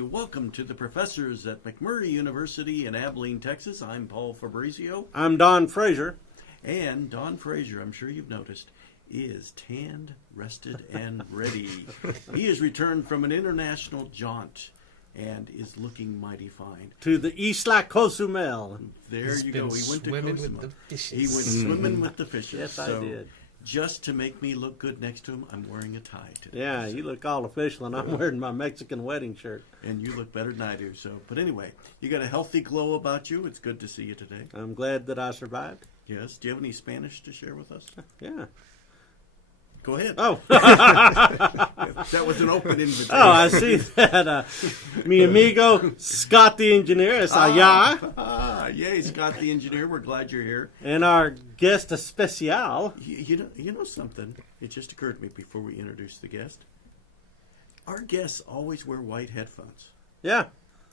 everybody. Welcome to the professors at McMurry University in Abilene, Texas. I'm Paul Fabrizio. I'm Don Frazier. And Don Frazier, I'm sure you've noticed, is tanned, rested, and ready. He has returned from an international jaunt and is looking mighty fine. To the Isla Cozumel. There you go. He went to swimming Cozumel. with the fishes. He went swimming with the fishes. Yes, I did. Just to make me look good next to him, I'm wearing a tie today. Yeah, you look all official, and I'm wearing my Mexican wedding shirt. And you look better than I do. So, but anyway, you got a healthy glow about you. It's good to see you today. I'm glad that I survived. Yes. Do you have any Spanish to share with us? Yeah. Go ahead. Oh. That was an open invitation. Oh, I see that. Mi amigo, Scott the engineer, is allá. Yay, Scott the engineer. We're glad you're here. And our guest especial. You know something? It just occurred to me before we introduce the guest. Our guests always wear white headphones. Yeah.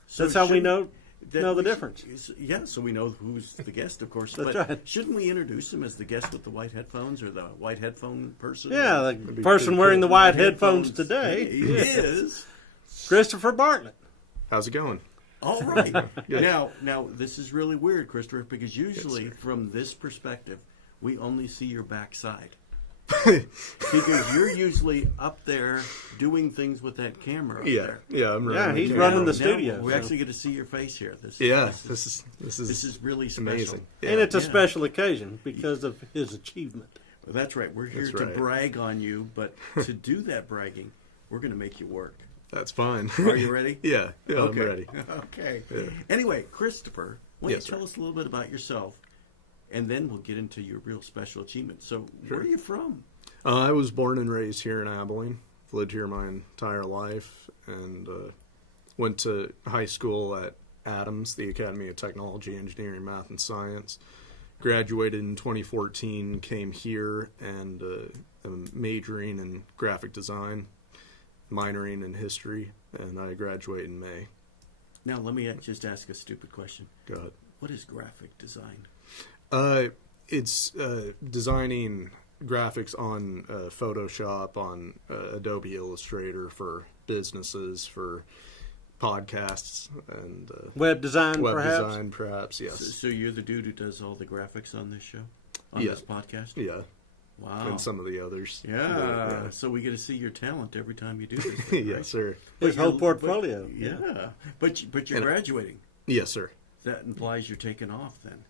So That's how we know the we difference. Yeah, so we know who's the guest, of course. That's but right. Shouldn't we introduce him as the guest with the white headphones or the white headphone person? Yeah, the person wearing the white headphones today is Christopher Bartlett. How's it going? all right. Now this is really weird, Christopher, because usually from this perspective, we only see your backside. Because you're usually up there doing things with that camera. Yeah, I'm running. Yeah, he's the running camera. the studio. We're actually going to see your face here. This is really special. amazing. And it's a Yeah. special occasion because of his achievement. Well, that's right. We're here That's to right. brag on you, but to do that bragging, we're going to make you work. That's fine. Are you ready? Yeah, Okay. I'm ready. Okay. Yeah. Anyway, Christopher, why don't Yes, you tell sir. us a little bit about yourself, and then we'll get into your real special achievement. So, where are you from? I was born and raised here in Abilene. Lived here my entire life, and went to high school at Adams, the Academy of Technology, Engineering, Math, and Science. Graduated in 2014, came here, and am majoring in graphic design, minoring in history, and I graduate in May. Now, let me just ask a stupid question. Go ahead. What is graphic design? It's designing graphics on Photoshop, on Adobe Illustrator for businesses, for podcasts, and Web design, web perhaps? design, perhaps. Yes. So you're the dude who does all the graphics on this show? On Yeah. this podcast? Yeah. Wow. And some of the others. Yeah. So we get to see your talent every time you do this thing, right? Yes, sir. His But whole you're- portfolio. but- yeah. But you're And- graduating. Yes, sir. That implies you're taking off then.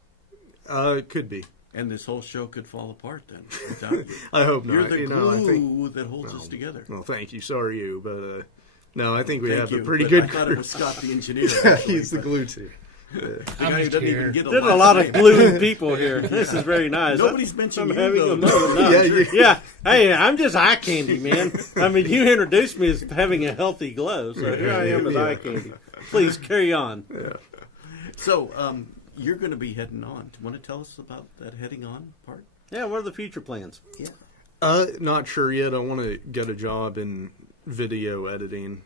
It could be. And this whole show could fall apart then without you. I hope You're not. the I glue think. that holds us together. Well, thank you. So are you. But no, I think we Thank have you, a pretty but good I thought crew. it was Scott the engineer. Yeah, actually, he's the but glue too. The I'm guy who just doesn't here. even get There's a lot of glued people here. This is very nice. Nobody's mentioned I'm you, having though. a moment now. Yeah, Yeah. Hey, I'm just eye candy, man. I mean, you introduced me as having a healthy glow, so here I am as eye candy. Please carry on. Yeah. So, you're going to be heading on. Do you want to tell us about that heading on part? Yeah, what are the future plans? Yeah. Not sure yet. I want to get a job in video editing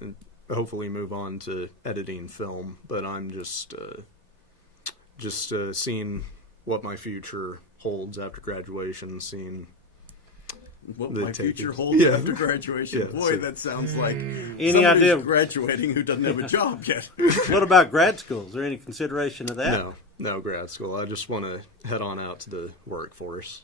and hopefully move on to editing film. But I'm just seeing what my future holds after graduation, seeing What The my take future is- holds yeah. after graduation. Yeah, Boy, so- that sounds like Any somebody idea who's of- graduating who doesn't have a job yet. What about grad school? Is there any consideration of that? no grad school. I just want to head on out to the workforce.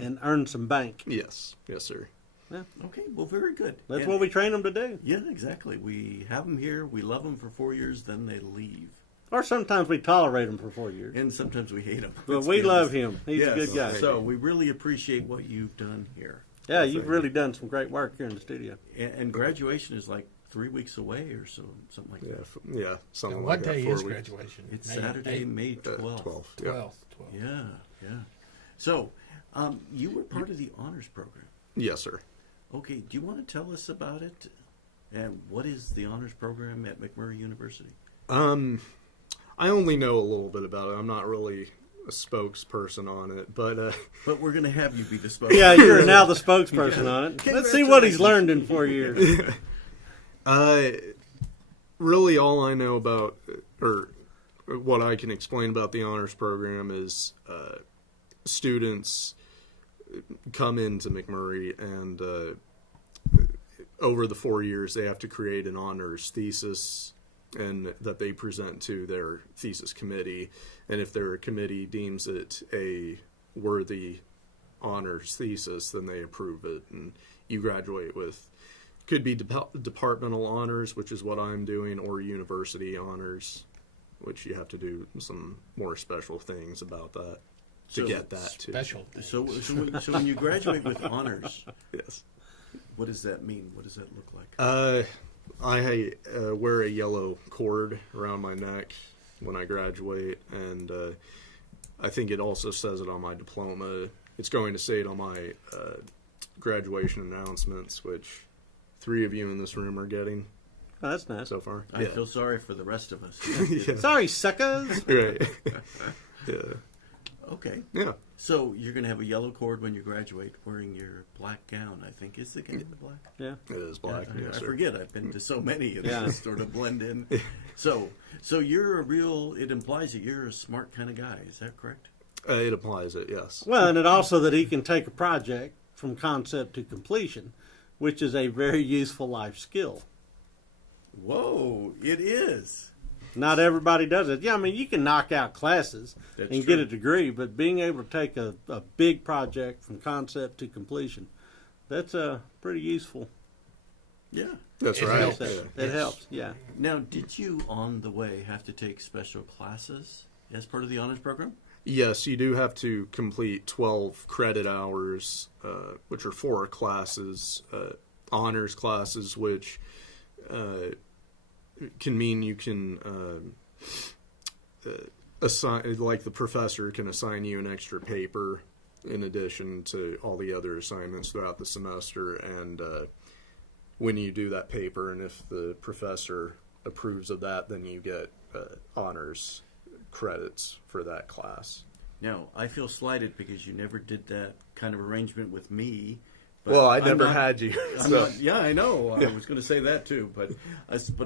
And earn some bank. Yes, sir. Okay, well, very good. That's And- what we train them to do. Yeah, exactly. We have them here. We love them for 4 years, then they leave. Or sometimes we tolerate them for 4 years. And sometimes we hate them. But we love him. He's a good guy. So we really appreciate what you've done here. Yeah, you've really done some great work here in the studio. And graduation is like 3 weeks away or so, something like Yeah, that. something And like what that. day 4 is weeks. graduation? It's Saturday, May 12th. 12th. Yeah. 12th. Yeah. So, you were part of the honors program. Yes, sir. Okay, do you want to tell us about it? And what is the honors program at McMurry University? I only know a little bit about it. I'm not really a spokesperson on it, but But we're going to have you be the spokesman. Yeah, you're now the spokesperson on it. Let's see what he's learned in 4 years. really all I know about, or what I can explain about the honors program is students come into McMurray and over the 4 years, they have to create an honors thesis and that they present to their thesis committee. And if their committee deems it a worthy honors thesis, then they approve it. And you graduate with, could be departmental honors, which is what I'm doing, or university honors, which you have to do some more special things about that to get that too. Special. So when you graduate with honors, Yes. what does that mean? What does that look like? I wear a yellow cord around my neck when I graduate, and I think it also says it on my diploma. It's going to say it on my graduation announcements, which 3 of you in this room are getting Oh, that's nice. so far. I feel sorry for the rest of us. Yeah. Sorry, suckers. Right. Yeah. Okay. Yeah. So you're going to have a yellow cord when you graduate, wearing your black gown. I think is the gown black. Yeah. It is black. I yes, sir. forget. I've been to so many. It Yeah. just sort of blend in. So you're a real. It implies that you're a smart kind of guy. Is that correct? It applies it, yes. Well, and it also that he can take a project from concept to completion, which is a very useful life skill. Whoa! It is. Not everybody does it. Yeah, I mean, you can knock out classes That's and true. get a degree, but being able to take a big project from concept to completion, that's pretty useful. Yeah. That's It right. helps. Yeah. It helps, yeah. Now, did you on the way have to take special classes as part of the honors program? Yes, you do have to complete 12 credit hours, which are 4 classes, honors classes, which can mean you can assign, like the professor can assign you an extra paper in addition to all the other assignments throughout the semester. And when you do that paper, and if the professor approves of that, then you get honors credits for that class. Now, I feel slighted because you never did that kind of arrangement with me. But Well, I I'm never not- had you. I'm So. not, yeah, I know. I was going to say that too, but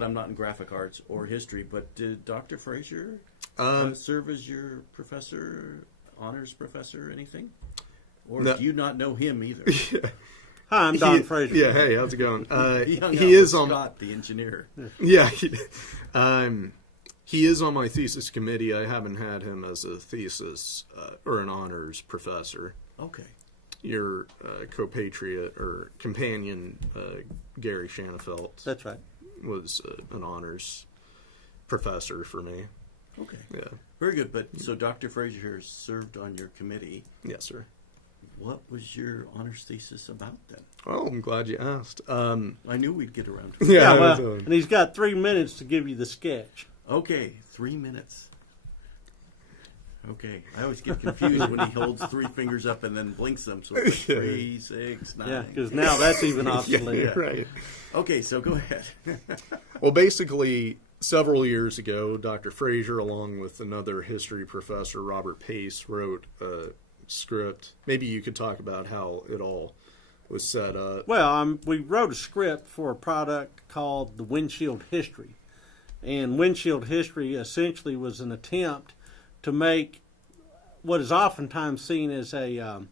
I'm not in graphic arts or history. But did Dr. Frazier serve as your professor, honors professor, anything? Or No. do you not know him either? Hi, I'm Don Frazier. Yeah, hey, how's it going? He hung out He is with on. Scott, the engineer. Yeah, he is on my thesis committee. I haven't had him as a thesis or an honors professor. Okay. Your compatriot or companion, Gary Shanafelt, That's right. was an honors professor for me. Okay. Yeah. Very good. But so Dr. Frazier served on your committee. Yes, sir. What was your honors thesis about then? Oh, I'm glad you asked. I knew we'd get around to it. Yeah, well, so- and he's got 3 minutes to give you the sketch. Okay, 3 minutes. Okay, I always get confused when he holds 3 fingers up and then blinks them. So it's like 3, 6, 9. Yeah, because now that's even obsolete. yeah, right. Okay, so go ahead. Well, basically, several years ago, Dr. Frazier, along with another history professor, Robert Pace, wrote a script. Maybe you could talk about how it all was set up. Well, we wrote a script for a product called the Windshield History. And Windshield History essentially was an attempt to make what is oftentimes seen as a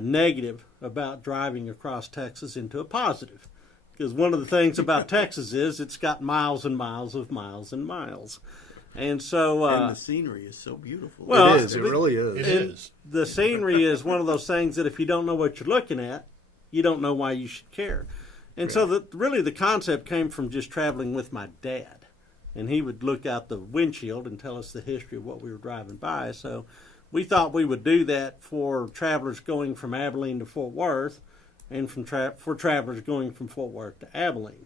negative about driving across Texas into a positive. Because one of the things about Texas is it's got miles and miles of miles and miles. And so... and the scenery is so beautiful. Well, It is. It really is. It and is. the scenery is one of those things that if you don't know what you're looking at, you don't know why you should care. And so really the concept came from just traveling with my dad. And he would look out the windshield and tell us the history of what we were driving by. So we thought we would do that for travelers going from Abilene to Fort Worth and for travelers going from Fort Worth to Abilene.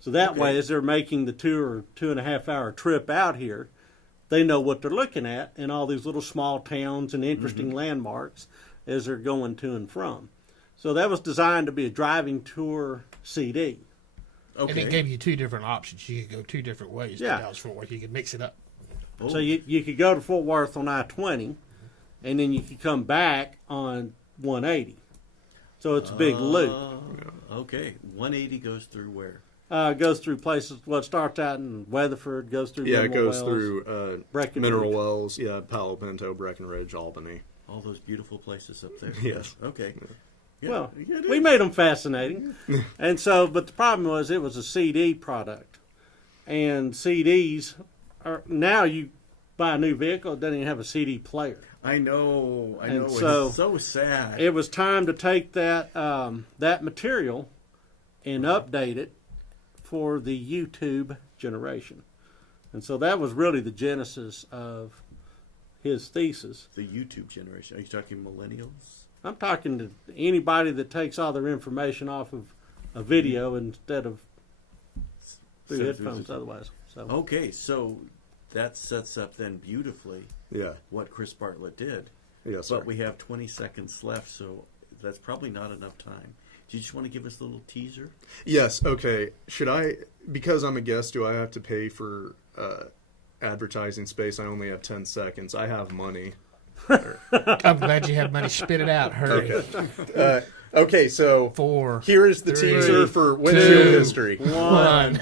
So that way, as they're making the 2 or 2.5 hour trip out here, they know what they're looking at and all these little small towns and interesting landmarks as they're going to and from. So that was designed to be a driving tour CD. Okay. And it gave you 2 different options. You could go 2 different ways Yeah. to Dallas Fort Worth. You could mix it up. Oh, So you could go to Fort Worth on I-20, and then you could come back on 180. So it's a big loop. Okay, 180 goes through where? It goes through places. Well, it starts out in Weatherford, goes through Yeah, it Mineral goes Wells. through Breckenridge. Mineral Wells, Palo Pinto, Breckenridge, Albany. All those beautiful places up there. Yes. Okay. Yeah, Well, yeah, it we is. made them fascinating. And so, but the problem was it was a CD product. And CDs are, now you buy a new vehicle, it doesn't even have a CD player. I know. And It's so so sad. It was time to take that that material and update it for the YouTube generation. And so that was really the genesis of his thesis. The YouTube generation. Are you talking millennials? I'm talking to anybody that takes all their information off of a video instead of through headphones otherwise. So Okay, so that sets up then beautifully Yeah. what Chris Bartlett did. Yes, sir. But we have 20 seconds left, so that's probably not enough time. Do you just want to give us a little teaser? Yes. Okay. Should I, because I'm a guest, do I have to pay for advertising space? I only have 10 seconds. I have money. I'm glad you have money. Spit it out. Hurry. Okay. So 4, here is the 3, teaser for Windshield 2, History. 1.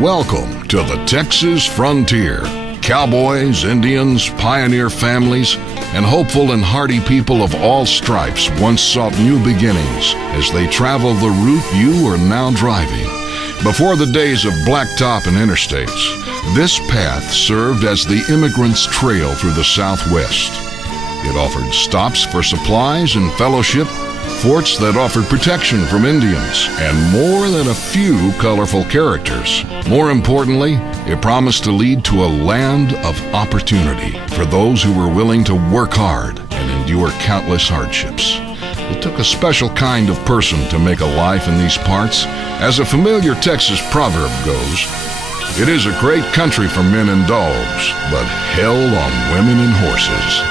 Welcome to the Texas frontier. Cowboys, Indians, pioneer families, and hopeful and hardy people of all stripes once sought new beginnings as they traveled the route you are now driving. Before the days of blacktop and interstates, this path served as the immigrant's trail through the Southwest. It offered stops for supplies and fellowship, forts that offered protection from Indians, and more than a few colorful characters. More importantly, it promised to lead to a land of opportunity for those who were willing to work hard and endure countless hardships. It took a special kind of person to make a life in these parts. As a familiar Texas proverb goes, it is a great country for men and dogs, but hell on women and horses.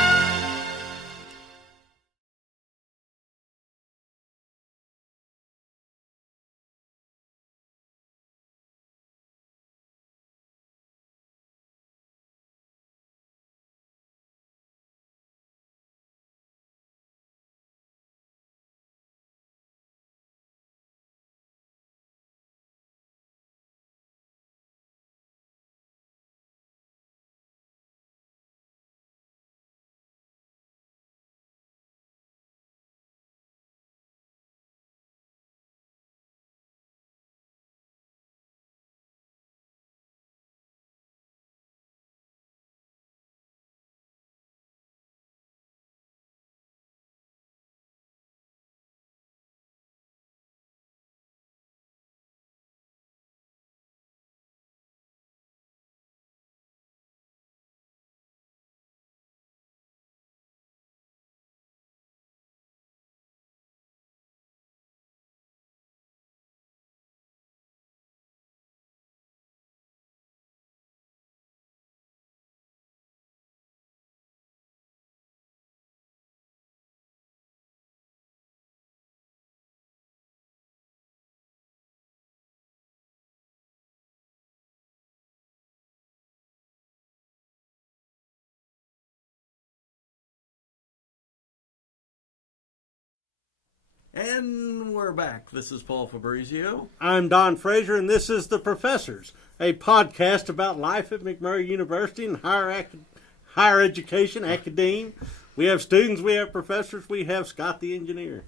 And we're back. This is Paul Fabrizio. I'm Don Frazier, and this is The Professors, a podcast about life at McMurry University and higher education, academe. We have students, we have professors, we have Scott the engineer.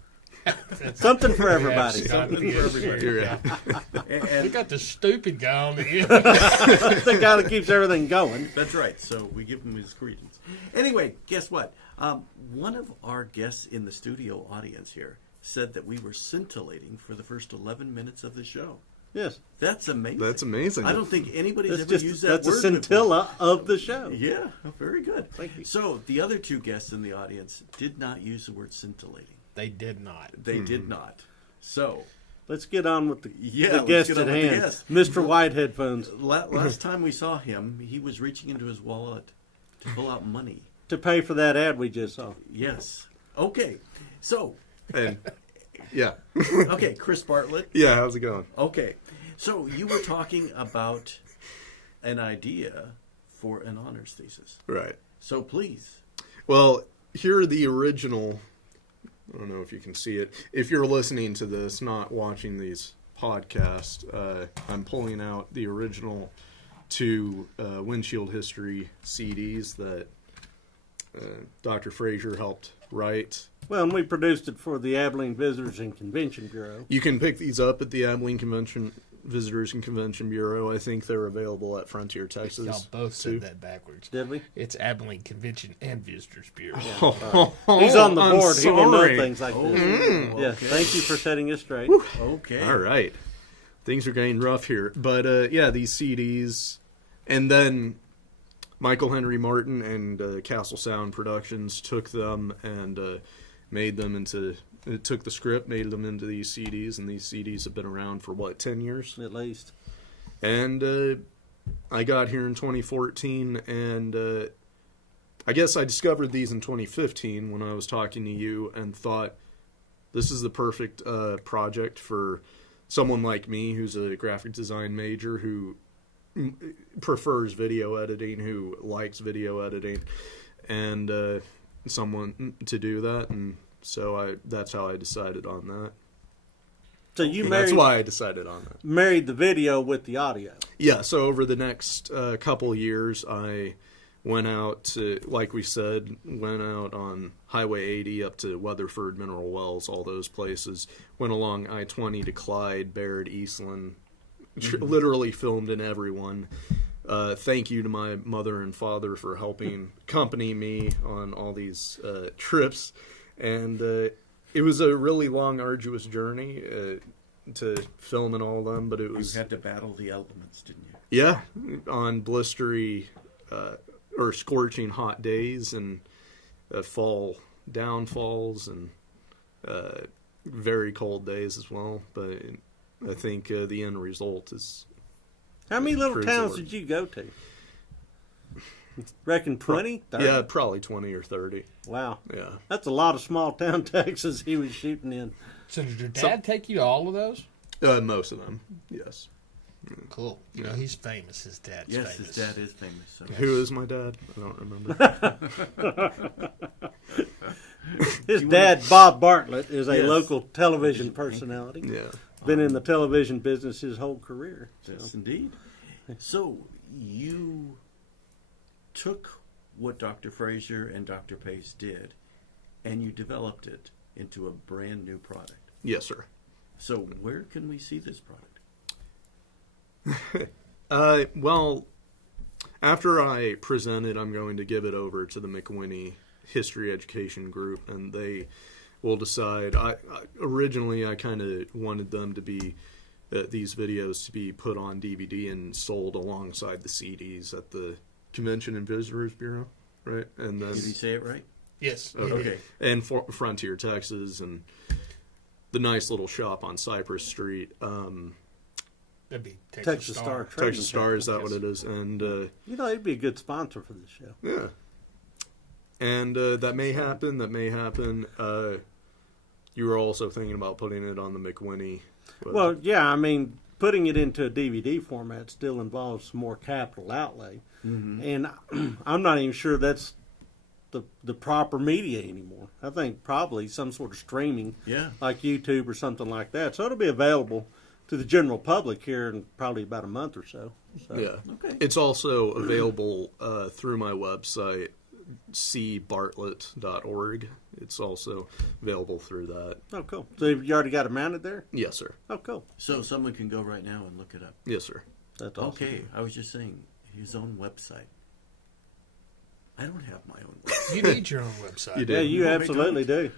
Something for everybody. Something for everybody. Yeah. And We got the stupid guy on the end. The guy that keeps everything going. that's right. So we give him his credence. Anyway, guess what? One of our guests in the studio audience here said that we were scintillating for the first 11 minutes of the show. Yes. That's amazing. That's amazing. I don't think anybody's That's ever used that that's a word scintilla of the show. before. Yeah, very good. Thank you. So the other two guests in the audience did not use the word scintillating. They did not. They did not. So Let's get on with the let's guest get at on with the hand. guest. Mr. White Headphones. last time we saw him, he was reaching into his wallet to pull out money. To pay for that ad we just saw. Yes. Okay. So, And yeah. okay, Chris Bartlett. Yeah. How's it going? Okay. So you were talking about an idea for an honors thesis. Right. So please. Well, here are the original. I don't know if you can see it. If you're listening to this, not watching these podcasts, I'm pulling out the original 2 Windshield History CDs that Dr. Frazier helped write. Well, and we produced it for the Abilene Visitors and Convention Bureau. You can pick these up at the Abilene Visitors and Convention Bureau. I think they're available at Frontier, Texas. Y'all both said that backwards. Did we? It's Abilene Convention and Visitors Bureau. He's on the I'm board. He will know sorry. things like this. Yeah, Okay. thank you for setting us straight. Okay. All right. Things are getting rough here. But, yeah, these CDs. And then Michael Henry Martin and Castle Sound Productions took them and made them into... It took the script, made them into these CDs, and these CDs have been around for, 10 years? At least. And I got here in 2014, and I guess I discovered these in 2015 when I was talking to you and thought, this is the perfect project for someone like me who's a graphic design major who prefers video editing, who likes video editing, and someone to do that. And so that's how I decided on that. So you That's why I decided on that. married the video with the audio. Yeah, so over the next couple years, I went out to, like we said, went out on Highway 80 up to Weatherford, Mineral Wells, all those places. Went along I-20 to Clyde, Baird, Eastland. Literally filmed in every one. Thank you to my mother and father for helping accompany me on all these trips. And it was a really long, arduous journey to film in all of them, but it was... You had to battle the elements, didn't you? Yeah, on blistery or scorching hot days and fall downfalls and very cold days as well. But I think the end result is... How many little proves the towns work. did you go to? Reckon 20? 30? Yeah, probably 20 or 30. Wow. Yeah. That's a lot of small town Texas he was shooting in. So did your dad take you to all of those? Most of them, yes. Cool. You know, he's famous. His dad's Yes, famous. his dad is famous. So. Who is my dad? I don't remember. His dad, Bob Bartlett, is a Yes. local television personality. Yeah. Been in the television business his whole career. So. Yes, indeed. So you took what Dr. Frazier and Dr. Pace did, and you developed it into a brand new product. Yes, sir. So where can we see this product? Well, after I present it, I'm going to give it over to the McMurry History Education Group, and they will decide. Originally, I kind of wanted them to be these videos to be put on DVD and sold alongside the CDs at the Convention and Visitors Bureau, right? And then Did he say it right? Yes. Okay. and Frontier, Texas, and the nice little shop on Cypress Street. That'd be Texas Star. Trading Texas Star, is that Yes. what it is? And You know, he'd be a good sponsor for this show. yeah. And that may happen. That may happen. You were also thinking about putting it on the McWhinney. Well, yeah, I mean, putting it into a DVD format still involves some more capital outlay. Mm-hmm. And I'm not even sure that's the proper media anymore. I think probably some sort of streaming, Yeah. like YouTube or something like that. So it'll be available to the general public here in probably about a month or so. yeah. Okay. It's also available through my website, cbartlett.org. It's also available through that. Oh, cool. So you already got it mounted there? Yes, sir. Oh, cool. So someone can go right now and look it up. Yes, sir. That's awesome. Okay. I was just saying his own website. I don't have my own website. You need your own website. You do. Yeah, you No, I absolutely do.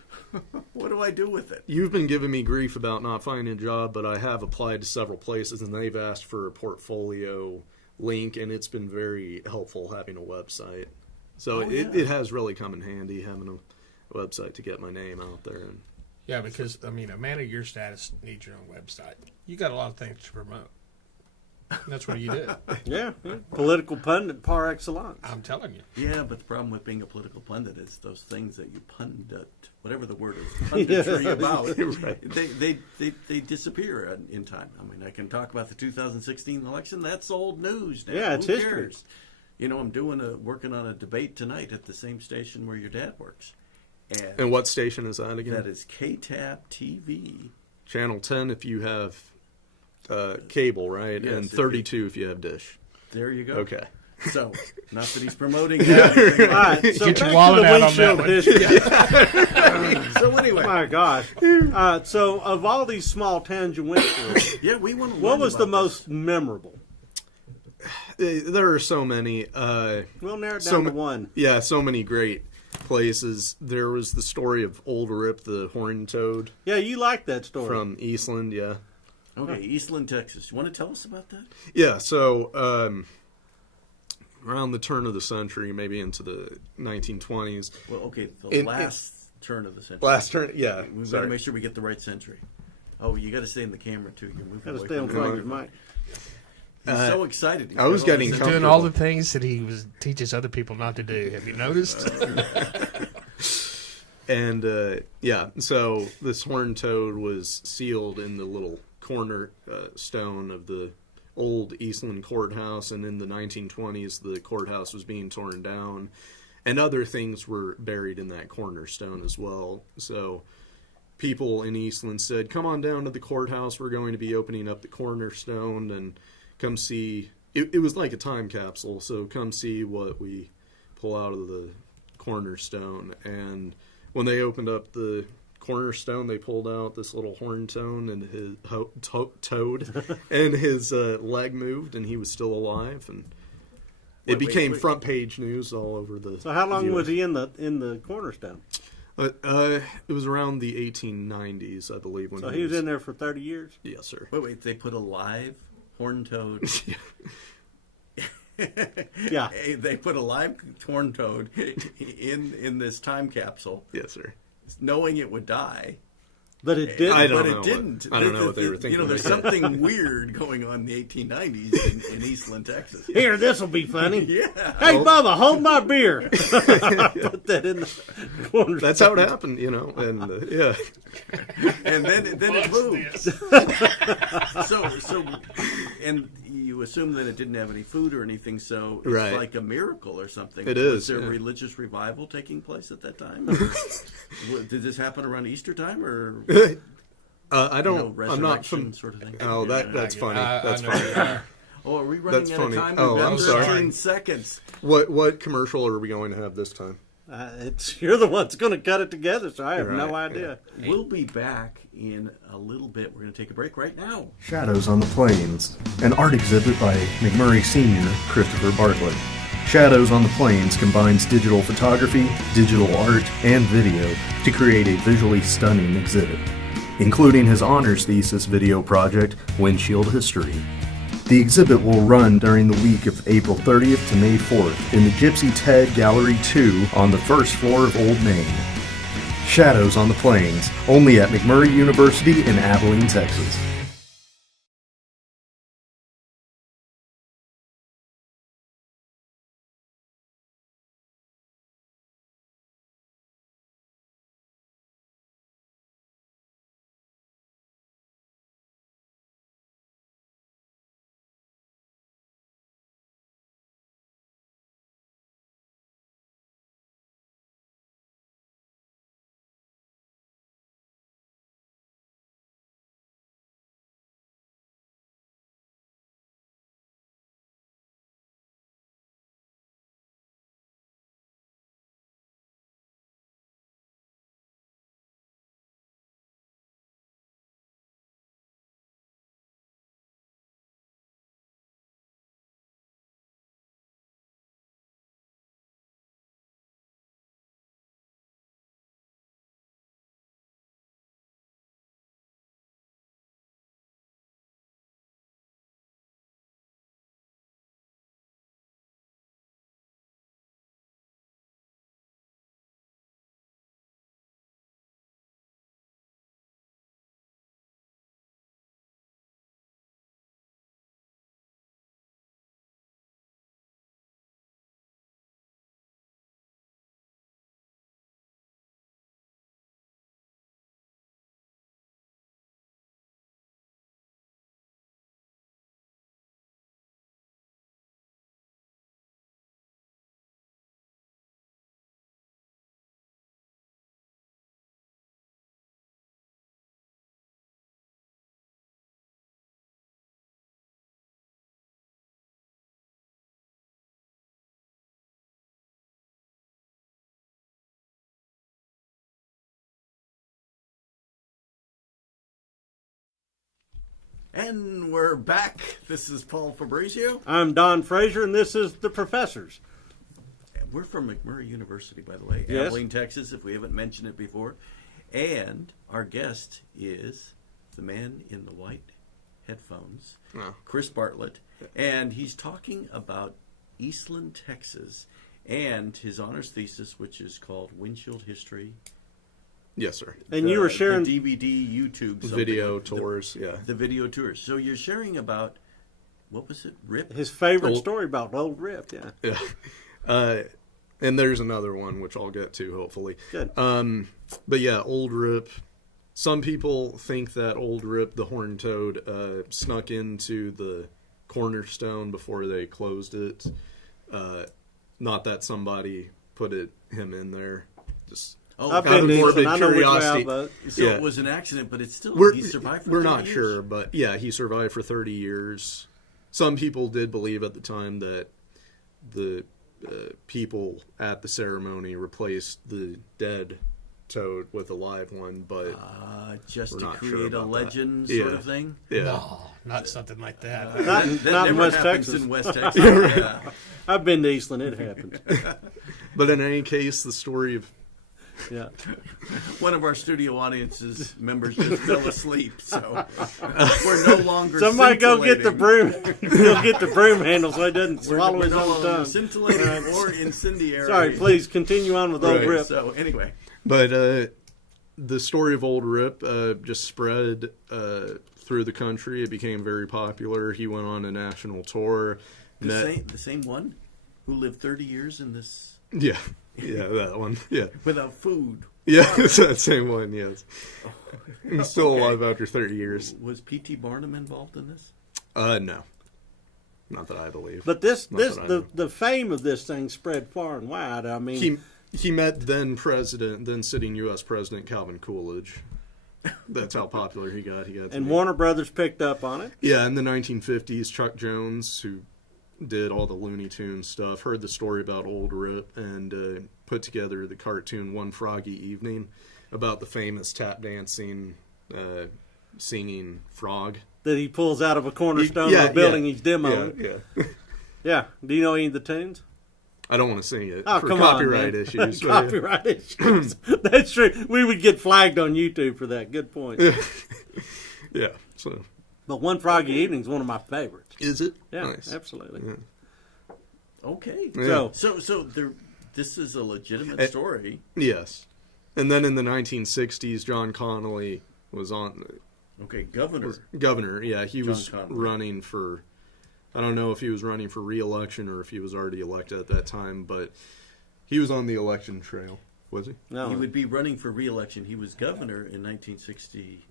What do I do with it? You've been giving me grief about not finding a job, but I have applied to several places, and they've asked for a portfolio link, and it's been very helpful having a website. So it has really come in handy having a website to get my name out there. And Yeah, because, I mean, a man of your status needs your own website. You got a lot of things to promote. That's what you do. Yeah, political pundit par excellence. I'm telling you. Yeah, but the problem with being a political pundit is those things that you pundit, whatever the word is, punditry about, they disappear in time. I mean, I can talk about the 2016 election. That's old news now. Yeah, it's Who history. cares? You know, I'm working on a debate tonight at the same station where your dad works. And what station is that again? That is KTAB TV. Channel 10 if you have cable, right? Yes, and if 32 if you have Dish. There you go. Okay. So, not that he's promoting that. All right, so Get your back wallet to out the on that windshield one. history. So anyway, My gosh. So of all these small towns you went through, yeah, we want to. what was the most memorable? There are so many. We'll narrow it So down to ma- one. Yeah, so many great places. There was the story of Old Rip, the horned toad Yeah, you like that story. from Eastland. Yeah. Okay, Eastland, Texas. You want to tell us about that? Yeah, so around the turn of the century, maybe into the 1920s. Well, okay, the In- last turn of the century. Last turn, yeah. We've got to Sorry. make sure we get the right century. Oh, you got to stay in the camera too. You're moving Got to away stay on from front the of your mic. He's so excited. He's I was got all getting these Doing comfortable. all the things that he teaches other people not to do. Have you noticed? And yeah, so this horned toad was sealed in the little corner stone of the old Eastland courthouse, and in the 1920s the courthouse was being torn down, and other things were buried in that cornerstone as well. So people in Eastland said, come on down to the courthouse, we're going to be opening up the cornerstone, and come see. It was like a time capsule, so come see what we pull out of the cornerstone. And when they opened up the cornerstone, they pulled out this little horned toad, and his toad, and his leg moved, and he was still alive, and it became front page news all over the. So how long US. was he in the cornerstone? It was around the 1890s, I believe. When So he was in there for 30 years? Yes, sir. Wait, they put a live horned toad. Yeah. They put a live horned toad in this time capsule, Yes, sir. knowing it would die. But it didn't. I don't But know it didn't. I don't know what they were thinking. You know, there's when they did. something weird going on in the 1890s in Eastland, Texas. Here, this will be funny. Yeah. Hey, Bubba, hold my beer. Put that in the corner. That's how it happened, you know. And yeah, And then it moved. So, and you assume that it didn't have any food or anything, so it's Right. like a miracle or something. It Was is, there yeah. religious revival taking place at that time? Did this happen around Easter time, or I don't. I'm not resurrection from. sort of thing? Oh, that's funny. That's I know funny. you are. Oh, are we running That's out funny. of time? Oh, We've got I'm sorry. 13 seconds. What commercial are we going to have this time? You're the one's going to cut it together, so I have no Right, idea. We'll be back in a little bit. We're going to take a break right now. Shadows on the Plains, an art exhibit by McMurry Sr. Christopher Bartlett. Shadows on the Plains combines digital photography, digital art, and video to create a visually stunning exhibit, including his honors thesis video project, Windshield History. The exhibit will run during the week of April 30th to May 4th in the Gypsy Ted Gallery 2 on the first floor of Old Main. Shadows on the Plains, only at McMurry University in Abilene, Texas. And we're back. This is Paul Fabrizio. I'm Don Frazier, and this is The Professors. We're from McMurry University, by the way, Yes. Abilene, Texas, if we haven't mentioned it before. And our guest is the man in the white headphones, Chris Bartlett. And he's talking about Eastland, Texas, and his honors thesis, which is called Windshield History. Yes, sir. And you were sharing the DVD, YouTube, something Video like- tours, yeah. The video tours. So you're sharing about, what was it, Rip? his favorite Old- story about Old Rip. Yeah. Yeah. And there's another one, which I'll get to, hopefully. Good. But yeah, Old Rip. Some people think that Old Rip, the horned toad, snuck into the cornerstone before they closed it. Not that somebody put him in there. Just I've out of been to morbid Eastland. I know which way I'll curiosity. vote. So Yeah. it was an accident, but it's still, he survived for We're 30 not years. sure, but yeah, he survived for 30 years. Some people did believe at the time that the people at the ceremony replaced the dead toad with a live one, but Just We're to not sure create a about that. legend Yeah. sort of thing. yeah. No, not something like that. Not, That not in never West happens Texas. in West Texas. Yeah. I've been to Eastland. It happens. But in any case, the story of Yeah. One of our studio audiences members just fell asleep, so we're no longer Somebody go get the scintillating. broom. Go get the broom handle so he doesn't swallow We're his no own longer tongue. scintillating or incendiary. Sorry, please continue on with Old Right. Rip. So anyway, But the story of Old Rip just spread through the country. It became very popular. He went on a national tour. the same one who lived 30 years in this Yeah, that one. Yeah, without food. yeah, it's that same one. Yes, I'm still Okay. alive after 30 years. Was P.T. Barnum involved in this? No, not that I believe. But Not that I know. the fame of this thing spread far and wide. I mean, He met then sitting U.S. President Calvin Coolidge. That's how popular he got. He got to and meet- Warner Brothers picked up on it. Yeah, in the 1950s, Chuck Jones, who did all the Looney Tunes stuff, heard the story about Old Rip and put together the cartoon One Froggy Evening about the famous tap dancing, singing frog. That he pulls out of a cornerstone Yeah, of a building yeah. he's demoing. Yeah. Yeah. Do you know any of the tunes? I don't want to sing it Oh, for come copyright on, man. issues. but- Copyright issues. That's true. We would get flagged on YouTube for that. Good point. Yeah. So But One Froggy Evening is one of my favorites. is it? Yeah, Nice. absolutely. Yeah. Okay. Yeah. So this is a legitimate story. Yes. And then in the 1960s, John Connolly was on Okay, governor. governor. Yeah, he was Connolly. running for. I don't know if he was running for re-election or if he was already elected at that time, but he was on the election trail. Was he? No, He would be running for re-election. He was governor in 1960,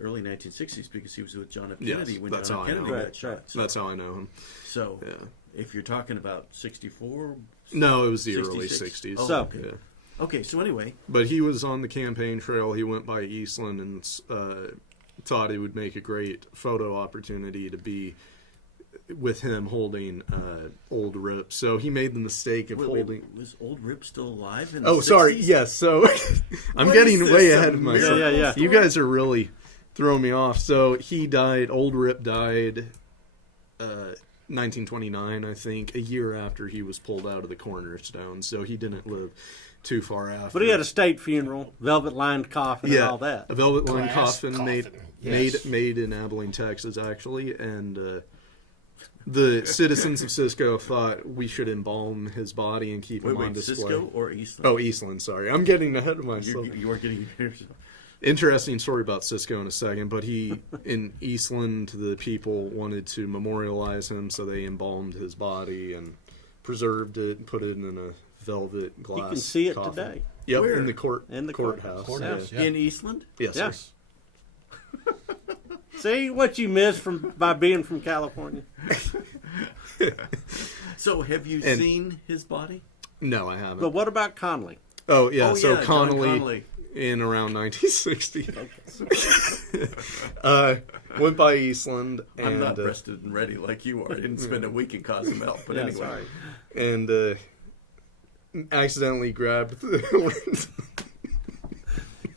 early 1960s, because he was with John F. Yes, Kennedy when that's John how F. I Kennedy know. got Right, shot. right. So, That's how I know him. so Yeah. if you're talking about 64, No, it was the early 66? 60s. Oh, So- okay. Yeah. Okay, so anyway, But he was on the campaign trail. He went by Eastland and thought it would make a great photo opportunity to be with him holding Old Rip. So he made the mistake of holding. was Old Rip still alive in the Oh, 60s? sorry. Yes. So I'm What getting is way this, ahead a of myself. Yeah, yeah. You guys are really throwing me off. So he died. Old Rip died 1929, I think, a year after he was pulled out of the cornerstone. So he didn't live too far after. but he had a state funeral, velvet-lined coffin, and all that. A velvet lined Glass coffin, coffin, yes. made in Abilene, Texas, actually, and the citizens of Cisco thought we should embalm his body and keep him on Wait, display. Cisco or Eastland? Oh, Eastland. Sorry, I'm getting ahead of myself. You are getting Interesting story about Cisco in a second, but he in Eastland, the people wanted to memorialize him, so they embalmed his body and preserved it and put it in a velvet glass. You can see it coffin. today. Yep, Where? in the In the courthouse. courthouse. Yeah. Yeah. in Eastland. Yes, Yeah. sir. See what you missed by being from California. So have you And- seen his body? No, I haven't. But what about Conley? Oh yeah, Oh, so yeah, John Connolly, Connolly. in around 1960 went by Eastland and I'm not rested and ready like you are. I didn't spend a week in Cozumel, but Yeah, anyway. sorry. and accidentally grabbed the horns.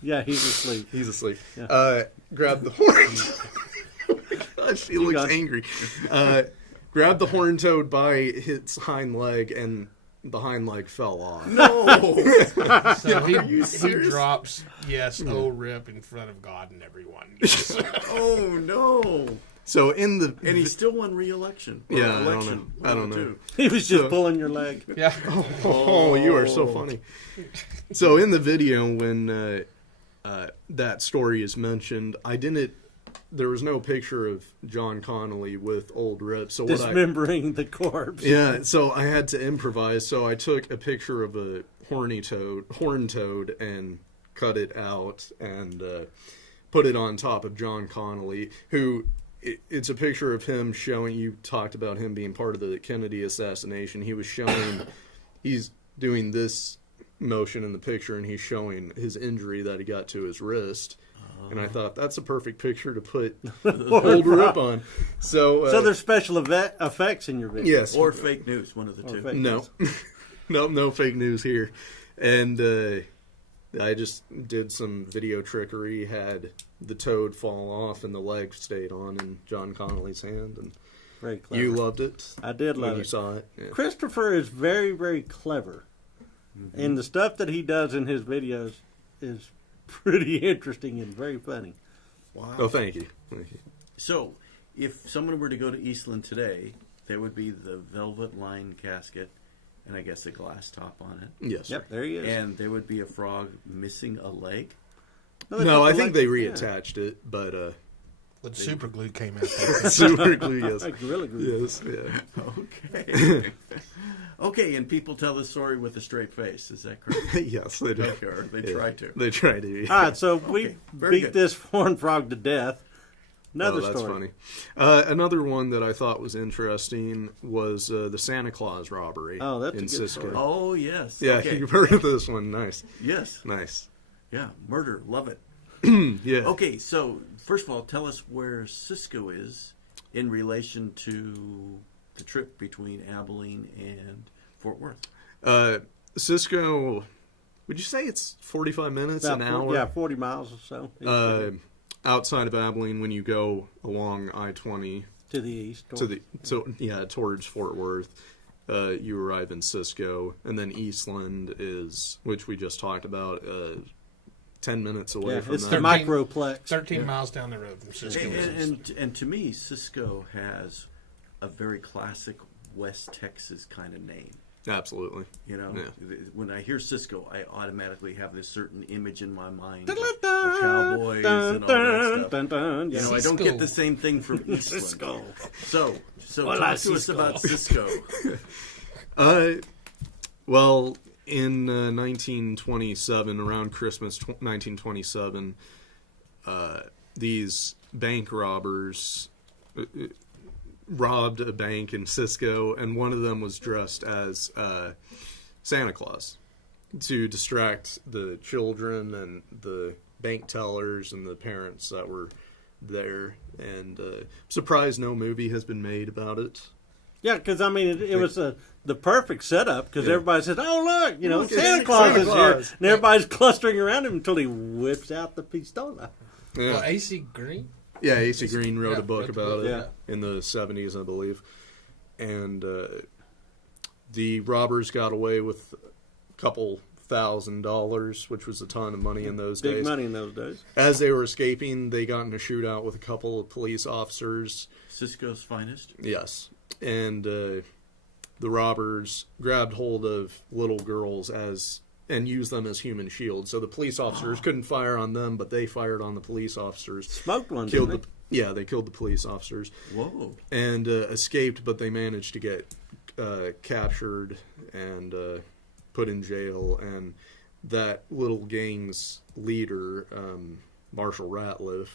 Yeah, he's asleep. He's asleep. Yeah. Grabbed the horns. gosh, he looks angry. Grabbed the horned toad by its hind leg, and the hind leg fell off. No. So Are you he serious? drops, oh, rip in front of God and everyone. Oh no. So in the And he still won re-election. Or Yeah, election. I don't know. Too. He was just pulling your leg. Yeah. Oh, you are so funny. So in the video, when that story is mentioned, there was no picture of John Connolly with old Rip. So Dismembering the corpse. yeah, so I had to improvise. So I took a picture of a horned toad, and cut it out and put it on top of John Connolly, who. It's a picture of him showing, you talked about him being part of the Kennedy assassination. He was showing, he's doing this motion in the picture, and he's showing his injury that he got to his wrist. And I thought, that's a perfect picture to put old Rip on. So there's special effects in your video. yes. Or fake news, one of the two. fake No. No fake news here. And I just did some video trickery, had the toad fall off and the leg stayed on in John Connolly's hand, and Very clever. you loved it. I did when love you it. saw it. Yeah. Christopher is very, very clever. And the stuff that he does in his videos is pretty interesting and very funny. Wow. Oh, thank you. Thank you. So, if someone were to go to Eastland today, there would be the velvet lined casket and I guess a glass top on it. Yes. Yep, there he is. And there would be a frog missing a leg. No, I think they yeah. reattached it, but With super glue came out. super glue, yes. Like Gorilla Glue. Yes, yeah. Okay. Okay, and people tell the story with a straight face. Is that correct? Yes, they do. Okay, or they Yeah. try to. They try to. Yeah. All right, so we very beat good. this horned frog to death. Another that's story. funny. Another one that I thought was interesting was the Santa Claus robbery Oh, that's a in good Cisco. story. Oh, yes. Yeah, Okay. you've heard of this one. Nice. Yes. Nice. Yeah, murder. Love it. Yeah. Okay, so first of all, tell us where Cisco is in relation to the trip between Abilene and Fort Worth. Cisco, would you say it's 45 minutes, About an 40 hour? Yeah, 40 miles or so. Outside of Abilene, when you go along I-20 to the east. towards Fort Worth, you arrive in Cisco, and then Eastland is, which we just talked about, 10 minutes away Yeah, from it's that. the microplex. 13 miles down the road from Cisco. And to me, Cisco has a very classic West Texas kind of name. Absolutely. You know, Yeah. when I hear Cisco, I automatically have this certain image in my mind Dun, of dun, cowboys dun, and all that stuff. dun, dun, You yeah. know, I don't get the same thing from Eastland. Cisco. So Hola, talk to us Cisco. about Cisco. Well, in 1927, around Christmas 1927, these bank robbers robbed a bank in Cisco, and one of them was dressed as Santa Claus to distract the children and the bank tellers and the parents that were there. And surprised no movie has been made about it. Yeah, because I mean, it was the perfect setup because Yeah. everybody says, "Oh, look, you know, Look, Santa it's Claus Santa is here," Claus. and everybody's clustering around him until he whips out the pistola. Yeah, Well, AC Green? yeah, A.C. Green wrote Yeah, a book wrote the about book, it yeah. in the 70s, I believe. And the robbers got away with a couple $1,000, which was a ton of money in those Big days. money in those days. As they were escaping, they got in a shootout with a couple of police officers. Cisco's finest. Yes. And the robbers grabbed hold of little girls and used them as human shields. So the police officers couldn't fire on them, but they fired on the police officers. Smoked one, Killed didn't they killed the police officers. Whoa. And escaped, but they managed to get captured and put in jail. And that little gang's leader, Marshall Ratliff,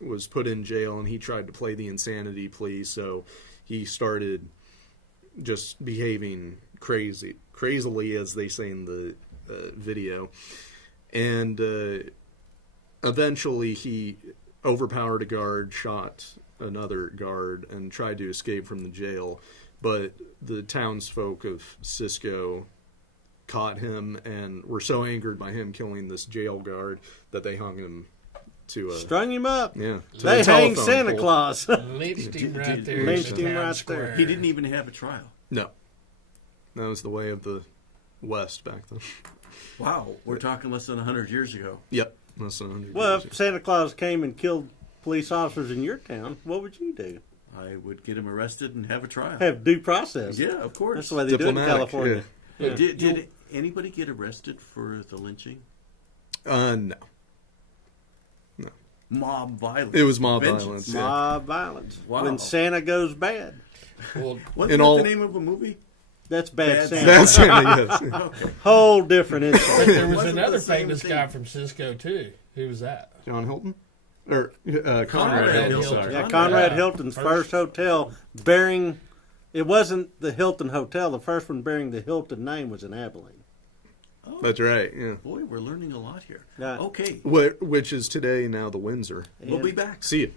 was put in jail, and he tried to play the insanity plea, so he started just behaving crazily, as they say in the video. And eventually he overpowered a guard, shot another guard, and tried to escape from the jail. But the townsfolk of Cisco caught him and were so angered by him killing this jail guard that they hung him to Strung him up. yeah. To They the hang telephone Santa pole. Claus. Lynched him right there. Lynched in him town right square. there. He didn't even have a trial. No, that was the way of the West back then. Wow, we're talking less than 100 years ago. Yep, less than 100 Well, years. if Santa Claus came and killed police officers in your town, what would you do? I would get him arrested and have a trial. Have due process. Yeah, of course. That's the way they do it in Diplomatic, California. yeah. Yeah. Did anybody get arrested for the lynching? No. Mob violence. It was mob Vengeance. violence. Yeah. Mob violence. Wow. When Santa goes bad. Well, Wasn't In that all- the name of a movie? That's bad Bad Santa. That's Santa, yes. Okay. Whole different but insight. there was Wasn't another the same famous thing. guy from Cisco too. Who was that? John Hilton? Or Conrad Conrad Hilton, Hilton. sorry. Yeah, Conrad. Conrad Yeah. Hilton's First. first hotel bearing, it wasn't the Hilton Hotel. The first one bearing the Hilton name was in Abilene. That's right, yeah. Boy, we're learning a lot here. Yeah. Okay, Which is today now the Windsor. we'll be back. See you.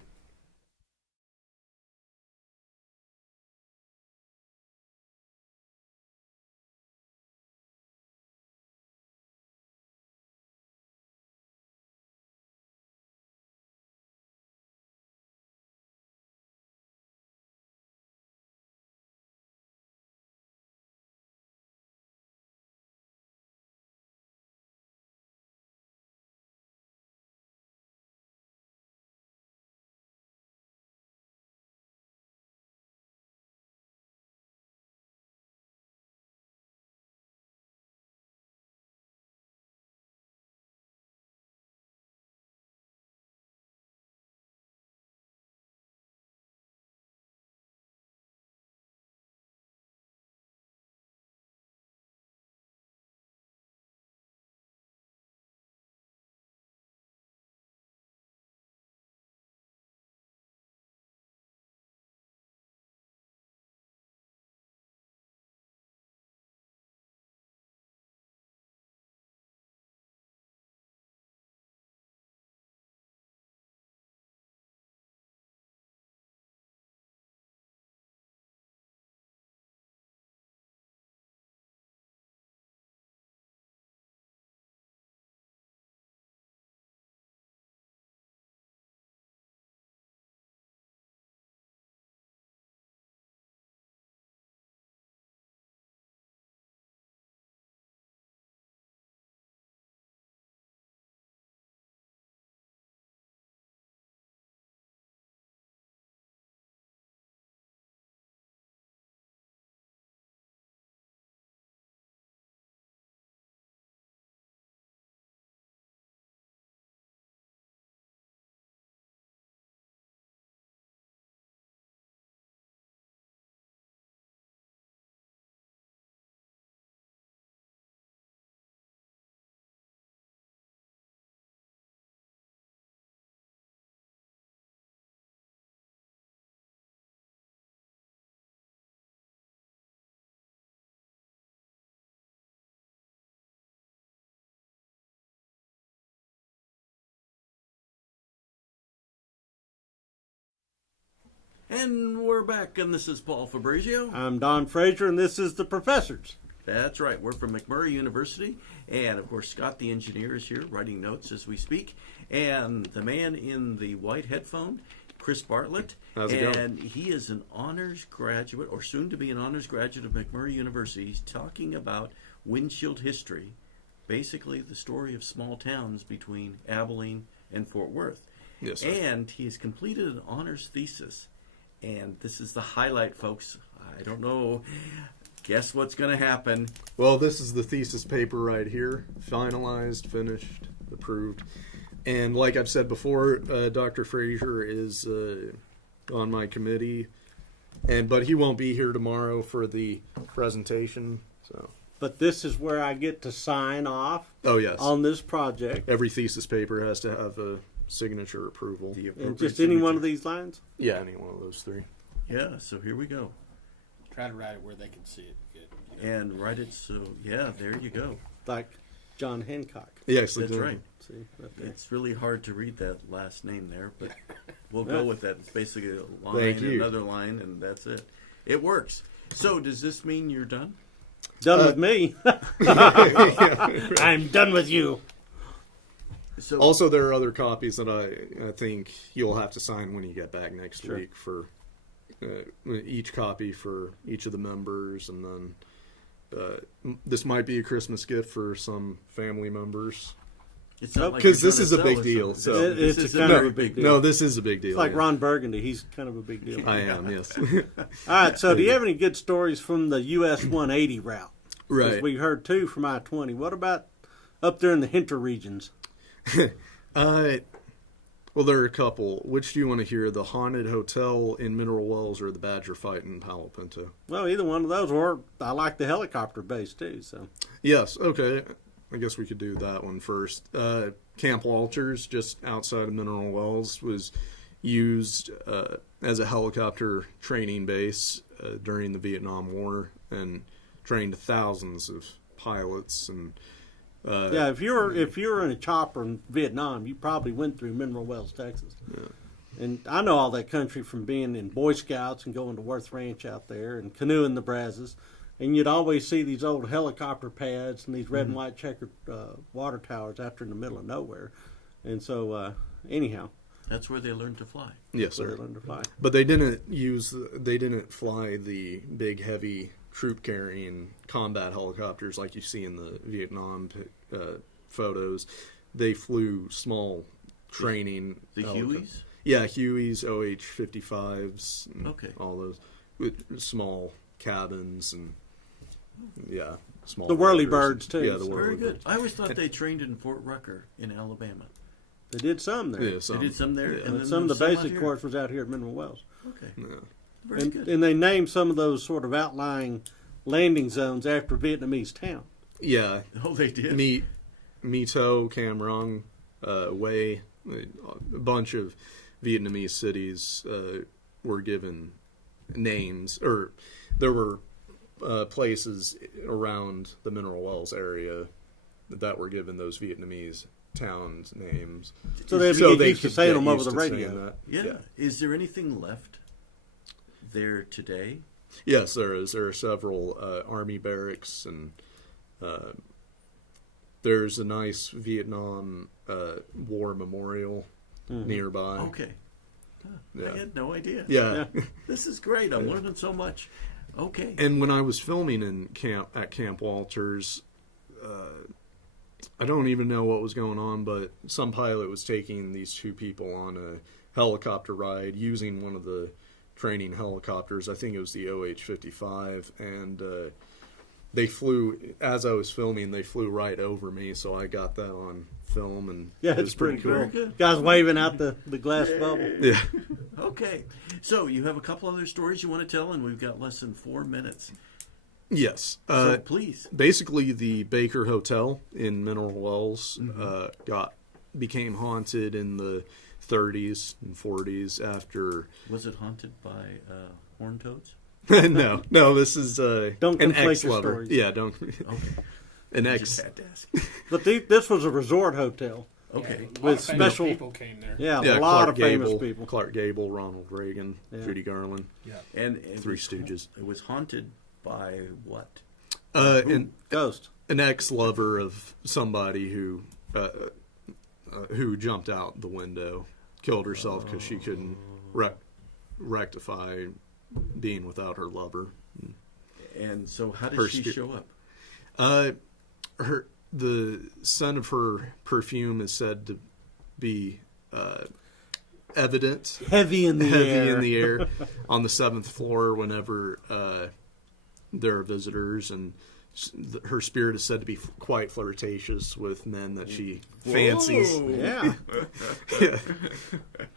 And we're back, and this is Paul Fabrizio. I'm Don Frazier, and this is the Professors. That's right. We're from McMurry University. And, of course, Scott the engineer is here writing notes as we speak. And the man in the white headphone, Chris Bartlett. How's it going? And he is an honors graduate, or soon to be an honors graduate of McMurry University. He's talking about Windshield History, basically the story of small towns between Abilene and Fort Worth. Yes, sir. And he's completed an honors thesis. And this is the highlight, folks. I don't know. Guess what's going to happen? Well, this is the thesis paper right here. Finalized, finished, approved. And like I've said before, Dr. Frazier is on my committee. But he won't be here tomorrow for the presentation. So, But this is where I get to sign off oh, yes. on this project. Every thesis paper has to have a signature approval. The And appropriate just any one signature. of these lines? Yeah, any one of those three. Yeah, so here we go. Try to write it where they can see it. Good. And write it so, yeah, there you go. Like John Hancock. Yes, That's exactly. right. See, right there. It's really hard to read that last name there, but we'll go with that. It's basically a line, Thank you. another line, and that's it. It works. So does this mean you're done? Done with me. I'm done with you. So Also, there are other copies that I think you'll have to sign when you get back next Sure. week for each copy for each of the members, and then this might be a Christmas gift for some family members. it's not like Because you're this trying is to a sell big us deal, something. so- This It's is kind of very a big deal. deal. No, this is a big deal. It's like yeah. Ron Burgundy. He's kind of a big deal. I am, yes. All right, so do you have any good stories from the US 180 route? 'Cause Right. we heard two from I-20. What about up there in the Hinter regions? Well, there are a couple. Which do you want to hear? The haunted hotel in Mineral Wells or the badger fight in Palo Pinto? Well, either one of those, or I like the helicopter base too. So Yes, okay. I guess we could do that one first. Camp Walters, just outside of Mineral Wells, was used as a helicopter training base during the Vietnam War and trained thousands of pilots. And yeah, if you were in a chopper in Vietnam, you probably went through Mineral Wells, Texas. Yeah. And I know all that country from being in Boy Scouts and going to Worth Ranch out there and canoeing the Brazos. And you'd always see these old helicopter pads and these red and white checkered water towers out there in the middle of nowhere. And so, anyhow, That's where they learned to fly. yes, so they sir. learned to fly. But they didn't fly the big, heavy, troop-carrying combat helicopters like you see in the Vietnam photos. They flew small training. The Hueys? Yeah, Hueys, OH-55s, and Okay. all those with small cabins and small. The whirly motors. birds, too. Yeah, the So- Very whirly good. birds. I always thought they trained in Fort Rucker in Alabama. They did some there. Yeah, They did some there, yeah. and But then some of the some out basic here? course was out here at Mineral Wells. Okay, Yeah. very And, good. and they named some of those sort of outlying landing zones after Vietnamese town. Yeah, Oh, they did. Me To, Cam Ranh, Hue, a bunch of Vietnamese cities were given names, or there were places around the Mineral Wells area that were given those Vietnamese towns names. So they get used to could saying get them over used the to saying radio. that. Yeah. Is there anything left there today? Yes, there is. There are several army barracks, and there's a nice Vietnam War memorial nearby. Okay. Huh, Yeah. I had no idea. Yeah. This is great. I'm learning so much. Okay. And when I was filming at Camp Walters, I don't even know what was going on, but some pilot was taking these two people on a helicopter ride using one of the training helicopters. I think it was the OH-55, and they flew, as I was filming, they flew right over me, so I got that on film, and Yeah, it was it's pretty cool. Very good. Guys waving out the glass bubble. Yeah. Okay. So you have a couple other stories you want to tell, and we've got less than 4 minutes. Yes. So please. Basically, the Baker Hotel in Mineral Wells became haunted in the 30s and 40s after. Was it haunted by horned toads? no, this is Don't an conflate your ex-lover. stories. Yeah, don't. Okay. An I ex. just had to ask. But this was a resort hotel. Okay. A lot With of famous special- people came there. Yeah, Yeah, a lot Clark of famous Gable, people. Clark Gable, Ronald Reagan, Yeah. Judy Garland, Yeah. And it Three was, Stooges. It was haunted by what? and Ghost. an ex-lover of somebody who jumped out the window, killed herself because she couldn't rectify being without her lover. And so how did Her she spirit- show up? The scent of her perfume is said to be evident, Heavy in the air. in the air on the 7th floor whenever there are visitors, and her spirit is said to be quite flirtatious with men that she fancies. Yeah. Yeah.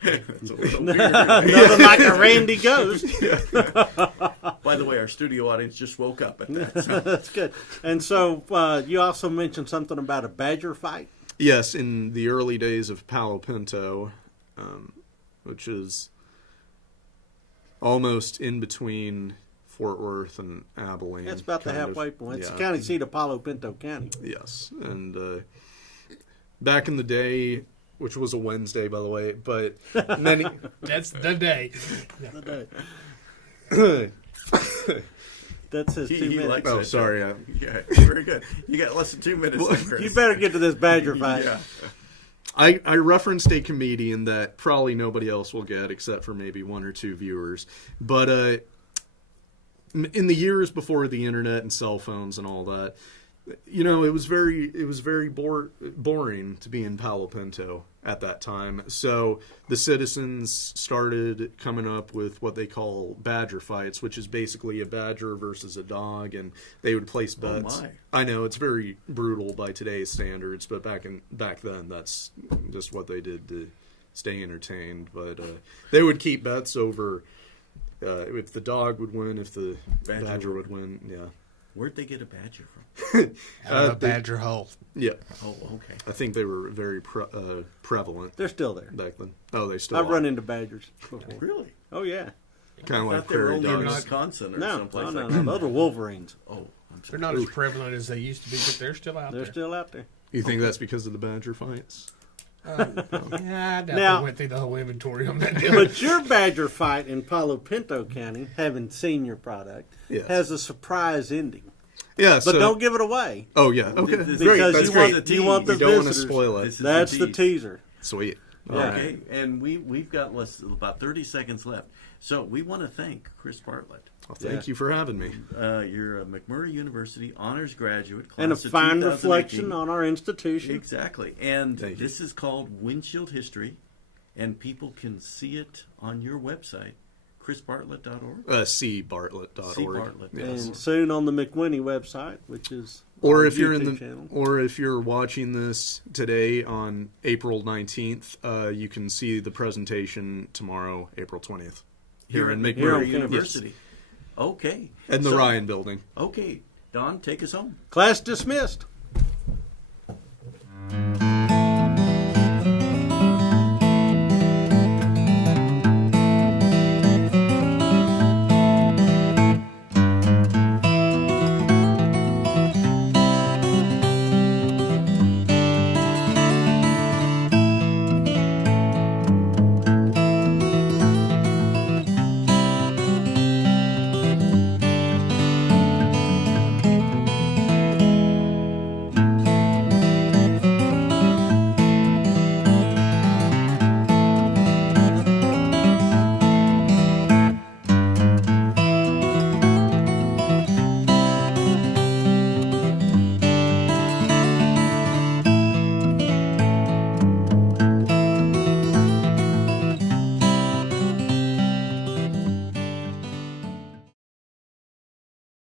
That's a little weird. Nothing like a Randy ghost. By the way, our studio audience just woke up at that. So. That's good. And so you also mentioned something about a badger fight. Yes, in the early days of Palo Pinto, which is almost in between Fort Worth and Abilene. That's about the kind of. halfway point. It's Yeah. the county seat of Palo Pinto County. Yes, and back in the day, which was a Wednesday, by the way, but many. That's the day. That's his He 2 minutes. likes Oh, that. sorry. Yeah, very good. You got less than 2 minutes. Then, Chris. You better get to this badger fight. Yeah. I referenced a comedian that probably nobody else will get except for maybe one or two viewers. But in the years before the internet and cell phones and all that, you know, it was very boring to be in Palo Pinto at that time. So the citizens started coming up with what they call badger fights, which is basically a badger versus a dog, and they would place bets. Oh my. I know it's very brutal by today's standards, but back then that's just what they did to stay entertained. But they would keep bets over if the dog would win, if the badger would win. Yeah. Where'd they get a badger from? Out of a badger hole. Yeah. Oh, okay. I think they were very prevalent They're still there. back then. Oh, they still I've are. run into badgers before. Really? Oh yeah. Kind of I like thought they were prairie only in dogs. Wisconsin or No, someplace no, like no. that. Those are wolverines. Oh, I'm They're sorry. not as prevalent as they used to be, but they're still out They're there. still out there. You think that's because of the badger fights? Yeah, I doubt Now- they went through the whole inventory on that deal. But your badger fight in Palo Pinto County, having seen your product, Yes. has a surprise ending. Yeah. But so, don't give it away. Oh yeah. Okay. This- Great. Because That's you great. want, you want the We don't want to visitors. spoil it. This is That's the the tease. teaser. Sweet. Yeah. Okay, and we've got about 30 seconds left. So we want to thank Chris Bartlett. Well, thank you for having me. You're a McMurry University honors graduate, class And a of fine 2018. reflection on our institution. Exactly. And Thank you. this is called Windshield History, and people can see it on your website, chrisbartlett.org. cbartlett.org. cbartlett. Yes. And soon on the McWhinney website, which is Or our if you're in YouTube the, channel. or if you're watching this today on April 19th, you can see the presentation tomorrow, April 20th, here in at McMurray University. Okay. and the So- Ryan Building. Okay. Don, take us home. Class dismissed.